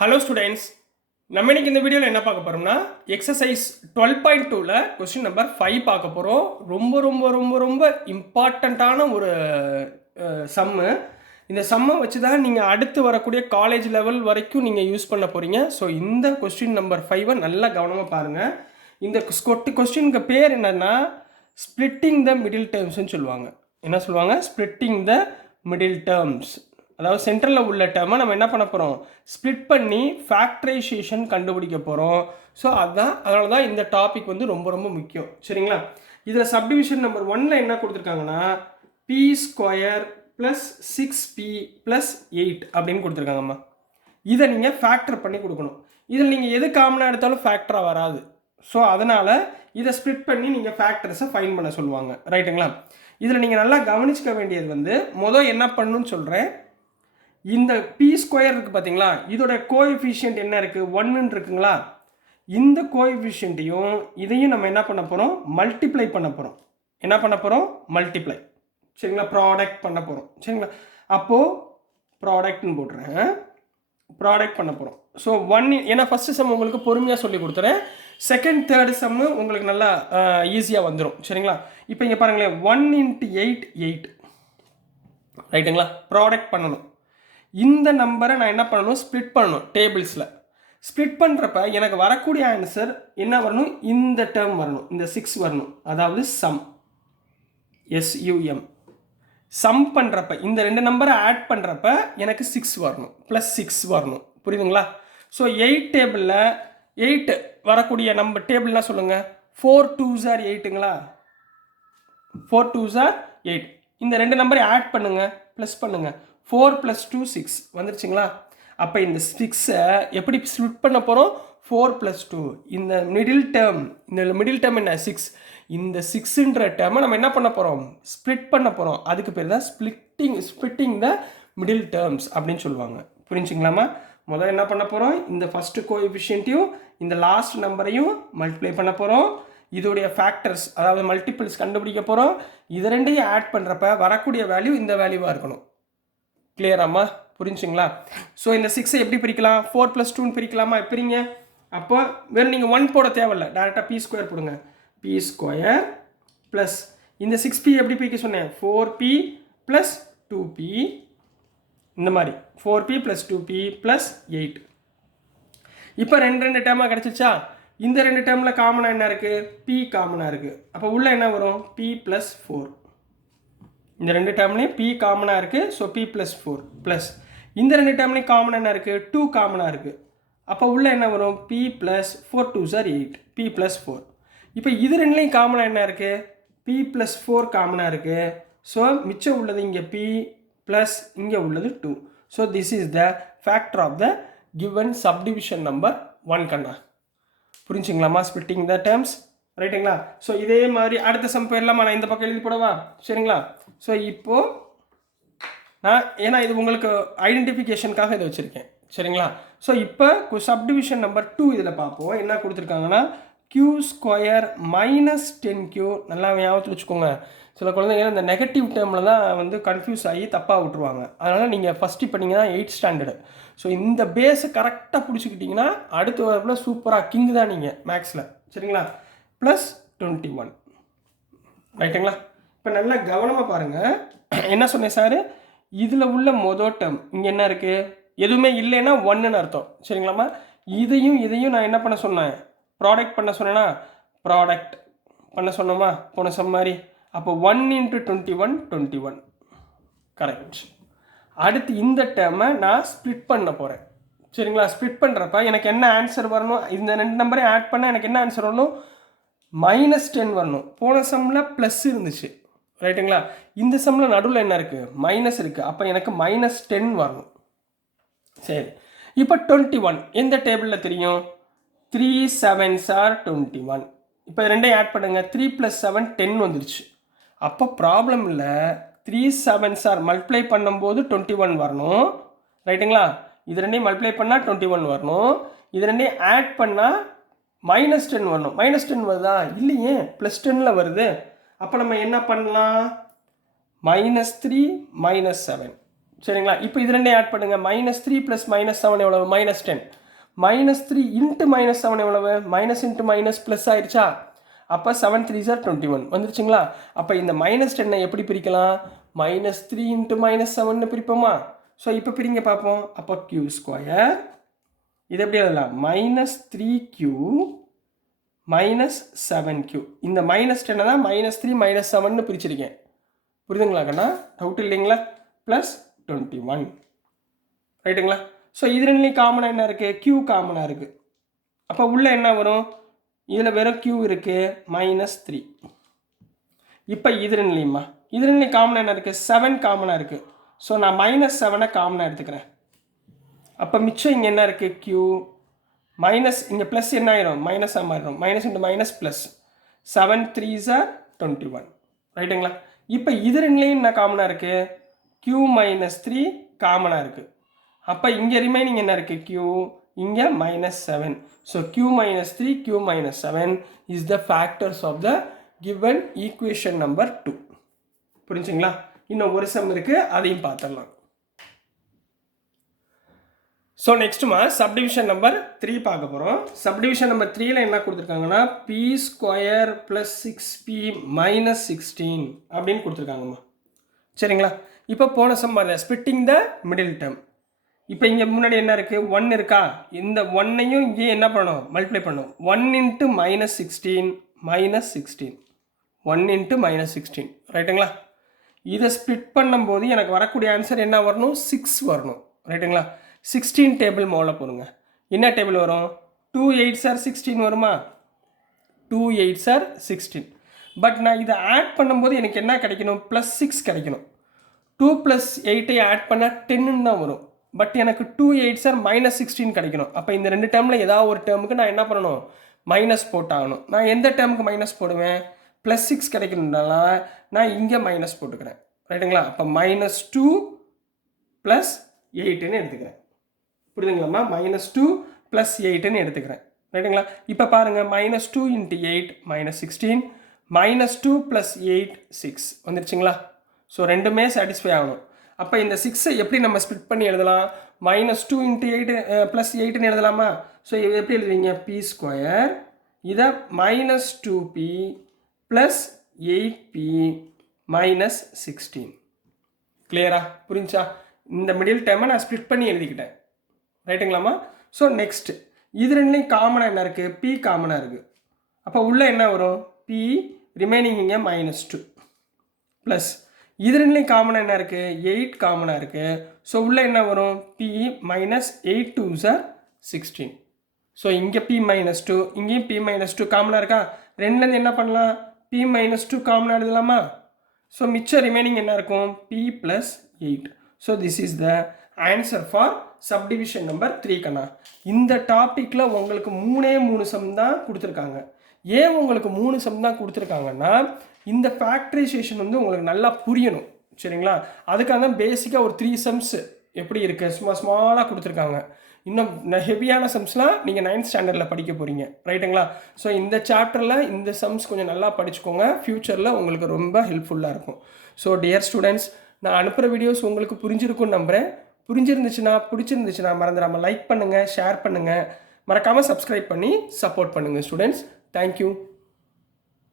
Hello students, நம்ம இன்னைக்கு இந்த வீடியோவில் என்ன பார்க்க போகிறோம்னா எக்ஸசைஸ் 12.2ல கொஸ்டின் நம்பர் 5 பார்க்க போகிறோம். ரொம்ப ரொம்ப ரொம்ப ரொம்ப இம்பார்ட்டண்ட்டான ஒரு சம்மு. இந்த சம்மை வச்சு தான் நீங்கள் அடுத்து வரக்கூடிய காலேஜ் லெவல் வரைக்கும் நீங்கள் யூஸ் பண்ண போகிறீங்க. ஸோ இந்த கொஸ்டின் நம்பர் 5 நல்லா கவனமாக பாருங்கள். இந்த கொஸ்டினுக்கு பேர் என்னென்னா ஸ்ப்ளிட்டிங் த மிடில் டேர்ம்ஸ்னு சொல்லுவாங்க. என்ன சொல்லுவாங்க? ஸ்ப்ளிட்டிங் த மிடில் டேர்ம்ஸ். அதாவது சென்டரில் உள்ள டேர்மை நம்ம என்ன பண்ண போகிறோம்? ஸ்ப்ளிட் பண்ணி ஃபேக்டரைசேஷன் கண்டுபிடிக்க போகிறோம். ஸோ அதனால தான் இந்த டாபிக் வந்து ரொம்ப ரொம்ப முக்கியம். சரிங்களா? இதில் சப்டிவிஷன் நம்பர் 1ல் என்ன கொடுத்துருக்காங்கன்னா B square plus 6p plus 8 அப்படின்னு கொடுத்துருக்காங்கம்மா. இதை நீங்கள் ஃபேக்டர் பண்ணி கொடுக்கணும். இதில் நீங்கள் எது காமனாக எடுத்தாலும் ஃபேக்டராக வராது. ஸோ அதனால் இதை ஸ்ப்ளிட் பண்ணி நீங்கள் ஃபேக்டர்ஸை ஃபைன் பண்ண சொல்லுவாங்க. ரைட்டுங்களா? இதில் நீங்கள் நல்லா கவனிச்சிக்க வேண்டியது வந்து மொதல் என்ன பண்ணணும்னு சொல்கிறேன். இந்த பி ஸ்கொயர் இருக்குது பார்த்தீங்களா, இதோட கோஎஃபிஷியன்ட் என்ன இருக்குது? 1 இருக்குங்களா? இந்த கோஎஃபிஷியன்ட்டையும் இதையும் நம்ம என்ன பண்ண போகிறோம்? மல்டிப்ளை பண்ண போகிறோம். என்ன பண்ண போகிறோம்? மல்டிப்ளை. சரிங்களா? ப்ராடக்ட் பண்ண போகிறோம். சரிங்களா? அப்போது ப்ராடக்ட்னு போட்டுறேன். ப்ராடக்ட் பண்ண போகிறோம். ஸோ 1 ஏன்னா ஃபஸ்ட்டு சம் உங்களுக்கு பொறுமையாக சொல்லி கொடுத்துறேன். செகண்ட் தேர்டு சம்மு உங்களுக்கு நல்லா ஈஸியாக வந்துடும். சரிங்களா? இப்போ இங்கே பாருங்களேன், 1 × 8 8. ரைட்டுங்களா? ப்ராடக்ட் பண்ணணும். இந்த நம்பரை நான் என்ன பண்ணணும்? ஸ்ப்ளிட் பண்ணணும் டேபிள்ஸில். ஸ்ப்ளிட் பண்ணுறப்ப எனக்கு வரக்கூடிய ஆன்சர் என்ன வரணும்? இந்த டேர்ம் வரணும், இந்த 6 வரணும். அதாவது சம், SUM. சம் பண்ணுறப்ப இந்த ரெண்டு நம்பரை ஆட் பண்ணுறப்ப எனக்கு 6 வரணும், ப்ளஸ் 6 வரணும். புரியுதுங்களா? ஸோ 8 டேபிளில் 8 வரக்கூடிய நம்பர் டேபிள்லாம் சொல்லுங்கள். 4 2s are 8ங்களா? 4 2s are 8. இந்த ரெண்டு நம்பரை ஆட் பண்ணுங்கள், ப்ளஸ் பண்ணுங்கள். 4 + 2 6 வந்துருச்சுங்களா? அப்போ இந்த 6-ஐ எப்படி ஸ்ப்ளிட் பண்ண போகிறோம்? 4 + 2. இந்த மிடில் டேர்ம் என்ன? 6. இந்த 6ன்ற டேர்மை நம்ம என்ன பண்ண போகிறோம்? ஸ்ப்ளிட் பண்ண போகிறோம். அதுக்கு பேர் தான் ஸ்ப்ளிட்டிங் த மிடில் டேர்ம்ஸ் அப்படின்னு சொல்லுவாங்க. புரிஞ்சுங்களாமா? முதல்ல என்ன பண்ண போகிறோம்? இந்த ஃபஸ்ட்டு கோஎஃபிஷியன்ட்டையும் இந்த லாஸ்ட் நம்பரையும் மல்டிப்ளை பண்ண போகிறோம். இதோடைய ஃபேக்டர்ஸ், அதாவது மல்டிபிள்ஸ் கண்டுபிடிக்க போகிறோம். இது ரெண்டையும் ஆட் பண்ணுறப்ப வரக்கூடிய வேல்யூ இந்த வேல்யூவாக இருக்கணும். கிளியராம்மா? புரிஞ்சுங்களா? ஸோ இந்த 6-ஐ எப்படி பிரிக்கலாம்? 4 + 2ன்னு பிரிக்கலாமா? எப்படிங்க? அப்போ வேறு நீங்கள் 1 போட தேவையில்லை, டேரெக்டாக பி ஸ்கொயர் போடுங்க. பி ஸ்கொயர் ப்ளஸ் இந்த 6p எப்படி பிரிக்க சொன்னேன்? 4p + 2p. இந்த மாதிரி 4p + 2p + 8. இப்போ ரெண்டு டேர்மாக கிடச்சிச்சா? இந்த ரெண்டு டேர்மில் காமனாக என்ன இருக்குது? p காமனாக இருக்குது. அப்போ உள்ள என்ன வரும்? p + 4. இந்த ரெண்டு டேர்ம்லேயும் p காமனாக இருக்குது. ஸோ p + 4 ப்ளஸ் இந்த ரெண்டு டேர்ம்லேயும் காமனாக என்ன இருக்குது? 2 காமனாக இருக்குது. அப்போ உள்ள என்ன வரும்? p + 4 2s are 8. p + 4. இப்போ இது ரெண்டுலேயும் காமனாக என்ன இருக்குது? p + 4 காமனாக இருக்குது. ஸோ மிச்சம் உள்ளது இங்கே p ப்ளஸ் இங்கே உள்ளது 2. So this is the factor of the given subdivision number 1 கண்ணா. புரிஞ்சுங்களாமா? Splitting the terms. ரைட்டுங்களா? ஸோ இதே மாதிரி அடுத்த சம் போயிடலாமா? நான் இந்த பக்கம் எழுதி போடவா? சரிங்களா? ஸோ இப்போது நான் ஏன்னா இது உங்களுக்கு ஐடென்டிஃபிகேஷனுக்காக இதை வச்சுருக்கேன். சரிங்களா? ஸோ இப்போ சப்டிவிஷன் நம்பர் 2 இதில் பார்ப்போம். என்ன கொடுத்துருக்காங்கன்னா q² - 10q. நல்லா ஞாபகத்தில் வச்சுக்கோங்க. சில குழந்தைங்க இந்த நெகட்டிவ் டேர்மில் தான் வந்து கன்ஃபியூஸ் ஆகி தப்பாக விட்டுருவாங்க. அதனால் நீங்கள் ஃபஸ்ட்டு இப்போ நீங்கள் தான் 8th ஸ்டாண்டர்டு. ஸோ இந்த பேஸை கரெக்டாக பிடிச்சிக்கிட்டிங்கன்னா அடுத்த வரப்பில் சூப்பராக கிங் தான் நீங்கள் மேக்ஸில். சரிங்களா? ப்ளஸ் 21. ரைட்டுங்களா? இப்போ நல்லா கவனமாக பாருங்கள். என்ன சொன்னேன் சார்? இதில் உள்ள மொதல் டேர்ம் இங்கே என்ன இருக்குது? எதுவுமே இல்லைன்னா 1ன்னு அர்த்தம். சரிங்களாம்மா? இதையும் நான் என்ன பண்ண சொன்னேன்? ப்ராடக்ட் பண்ண சொன்னேன்னா ப்ராடக்ட் பண்ண சொன்னோமா போன சம் மாதிரி. அப்போ 1 × 21 21. கரெக்ட். அடுத்து இந்த டேர்மை நான் ஸ்ப்ளிட் பண்ண போகிறேன். சரிங்களா? ஸ்ப்ளிட் பண்ணுறப்ப எனக்கு என்ன ஆன்சர் வரணும்? இந்த ரெண்டு நம்பரையும் ஆட் பண்ணால் எனக்கு என்ன ஆன்சர் வரணும்? -10 வரணும். போன சம்மில் ப்ளஸ் இருந்துச்சு. ரைட்டுங்களா? இந்த சம்மில் நடுவில் என்ன இருக்குது? மைனஸ் இருக்குது. அப்போ எனக்கு -10 வரணும். சரி, இப்போ 21 எந்த டேபிளில் தெரியும்? 3 7s are 21. இப்போ ரெண்டையும் ஆட் பண்ணுங்கள். 3 + 7 10 வந்துருச்சு. அப்போ ப்ராப்ளம் இல்லை. 3 7s are மல்டிப்ளை பண்ணும்போது 21 வரணும். ரைட்டுங்களா? இது ரெண்டையும் மல்டிப்ளை பண்ணால் 21 வரணும். இது ரெண்டையும் ஆட் பண்ணால் -10 வரணும். -10 வருதா? இல்லையே, +10ல் வருது. அப்போ நம்ம என்ன பண்ணலாம்? -3 - 7. சரிங்களா? இப்போ இது ரெண்டையும் ஆட் பண்ணுங்கள். -3 + -7 எவ்வளவு? -10. -3 இன்ட்டு -7 எவ்வளவு? மைனஸ் இன்ட்டு மைனஸ் ப்ளஸ் ஆயிடுச்சா? அப்போ 7 3s are 21 வந்துருச்சுங்களா? அப்போ இந்த -10 எப்படி பிரிக்கலாம்? -3 இன்ட்டு -7ன்னு பிரிப்போமா? ஸோ இப்போ பிரிங்க பார்ப்போம். அப்போ q², இது எப்படி எழுதலாம்? -3q -7q. இந்த -10 தான் -3 -7ன்னு பிரிச்சிருக்கேன். புரியுதுங்களா கண்ணா? டவுட் இல்லைங்களா? ப்ளஸ் 21 ரைட்டுங்களா? ஸோ இது ரெண்டுலேயும் காமனாக என்ன இருக்குது? q காமனாக இருக்குது. அப்போ உள்ள என்ன வரும்? இதில் வெறும் q இருக்குது, -3. இப்போ இது ரெண்டுலேயுமா? இது ரெண்டுலேயும் காமனாக என்ன இருக்குது? 7 காமனாக இருக்குது. ஸோ நான் -7 காமனாக எடுத்துக்கிறேன். அப்போ மிச்சம் இங்கே என்ன இருக்குது? q மைனஸ் இங்கே ப்ளஸ் என்ன ஆயிரும்? மைனஸாக மாறிடும். Minus into minus plus 7 3s are 21 ரைட்டுங்களா? இப்போ இது ரெண்டுலேயும் என்ன காமனாக இருக்குது? q -3 காமனாக இருக்குது. அப்போ இங்கே ரிமைனிங் என்ன இருக்குது? q இங்கே -7. So q -3 q -7 is the factors of the given equation number 2. புரிஞ்சுங்களா? இன்னும் ஒரு சம் இருக்குது, அதையும் பார்த்துடலாம். ஸோ நெக்ஸ்ட்டுமா சப்டிவிஷன் நம்பர் 3 பார்க்க போகிறோம். சப்டிவிஷன் நம்பர் 3ல என்ன கொடுத்துருக்காங்கன்னா p² + 6p - 16 அப்படின்னு கொடுத்துருக்காங்கம்மா. சரிங்களா? இப்போ போன சம் பாருங்க, ஸ்பிட்டிங் த மிடில் டேர்ம். இப்போ இங்கே முன்னாடி என்ன இருக்குது? 1 இருக்கா? இந்த 1ஐயும் இங்கே என்ன பண்ணணும்? மல்டிப்ளை பண்ணணும். 1 × -16 -16 1 × -16 ரைட்டுங்களா? இதை ஸ்ப்ளிட் பண்ணும்போது எனக்கு வரக்கூடிய ஆன்சர் என்ன வரணும்? 6 வரணும் ரைட்டுங்களா? 16 டேபிள் மோலில் போடுங்க. என்ன டேபிள் வரும்? 2 8s are 16 வருமா? 2 8s are 16. பட் நான் இதை ஆட் பண்ணும்போது எனக்கு என்ன கிடைக்கணும்? +6 கிடைக்கணும். 2 + 8ஐ ஆட் பண்ணால் 10ன்னு தான் வரும். பட் எனக்கு 2 8s are -16 கிடைக்கணும். அப்போ இந்த ரெண்டு டேர்மில் ஏதாவது ஒரு டேர்முக்கு நான் என்ன பண்ணணும்? மைனஸ் போட்டாகணும். நான் எந்த டேர்முக்கு மைனஸ் போடுவேன்? +6 கிடைக்கணும்னால நான் இங்கே மைனஸ் போட்டுக்கிறேன் ரைட்டுங்களா? அப்போ -2 + 8ன்னு எடுத்துக்கிறேன். புரியுதுங்களாம்மா? -2 + 8ன்னு எடுத்துக்கிறேன் ரைட்டுங்களா? இப்போ பாருங்கள், -2 × 8 -16 -2 + 8 6 வந்துருச்சுங்களா? ஸோ ரெண்டுமே சாட்டிஸ்ஃபை ஆகணும். அப்போ இந்த 6ஐ எப்படி நம்ம ஸ்ப்ளிட் பண்ணி எழுதலாம்? -2 × 8 + 8ன்னு எழுதலாமா? ஸோ எப்படி எழுதுவீங்க? p², இதை -2p + 8p - 16. கிளியரா? புரிஞ்சா? இந்த மிடில் டேர்மை நான் ஸ்ப்ளிட் பண்ணி எழுதிக்கிட்டேன் ரைட்டுங்களாம்மா? ஸோ நெக்ஸ்ட் இது ரெண்டுலேயும் காமனாக என்ன இருக்குது? p காமனாக இருக்குது. அப்போ உள்ளே என்ன வரும்? p ரிமைனிங் இங்கே -2 ப்ளஸ் இது ரெண்டுலேயும் காமனாக என்ன இருக்குது? 8 காமனாக இருக்குது. ஸோ உள்ளே என்ன வரும்? p -8 2s are 16. ஸோ இங்கே p -2 இங்கேயும் p -2 காமனாக இருக்கா? ரெண்டுலேருந்து என்ன பண்ணலாம்? p -2 காமனாக எழுதலாமா? ஸோ மிச்சம் ரிமைனிங் என்ன இருக்கும்? p + 8. So this is the answer for subdivision number 3 கண்ணா. இந்த டாப்பிக்கில் உங்களுக்கு 3 சம் தான் கொடுத்துருக்காங்க. ஏன் உங்களுக்கு 3 சம் தான் கொடுத்துருக்காங்கன்னா இந்த ஃபேக்டரைசேஷன் வந்து உங்களுக்கு நல்லா புரியணும். சரிங்களா? அதுக்காக தான் பேசிக்காக ஒரு 3 சம்ஸ் எப்படி இருக்குது சும்மா ஸ்மாலாக கொடுத்துருக்காங்க. இன்னும் ஹெவியான சம்ஸ்லாம் நீங்கள் 9th ஸ்டாண்டர்டில் படிக்க போகிறீங்க ரைட்டுங்களா? ஸோ இந்த சாப்டரில் இந்த சம்ஸ் கொஞ்சம் நல்லா படிச்சுக்கோங்க. ஃப்யூச்சரில் உங்களுக்கு ரொம்ப ஹெல்ப்ஃபுல்லாக இருக்கும். ஸோ டியர் ஸ்டூடெண்ட்ஸ், நான் அனுப்புகிற வீடியோஸ் உங்களுக்கு புரிஞ்சிருக்குன்னு நம்புகிறேன். பிடிச்சிருந்துச்சுன்னா மறந்துடாமல் லைக் பண்ணுங்கள், ஷேர் பண்ணுங்கள், மறக்காமல் சப்ஸ்கிரைப் பண்ணி சப்போர்ட் பண்ணுங்கள் ஸ்டூடெண்ட்ஸ். தேங்க்யூ.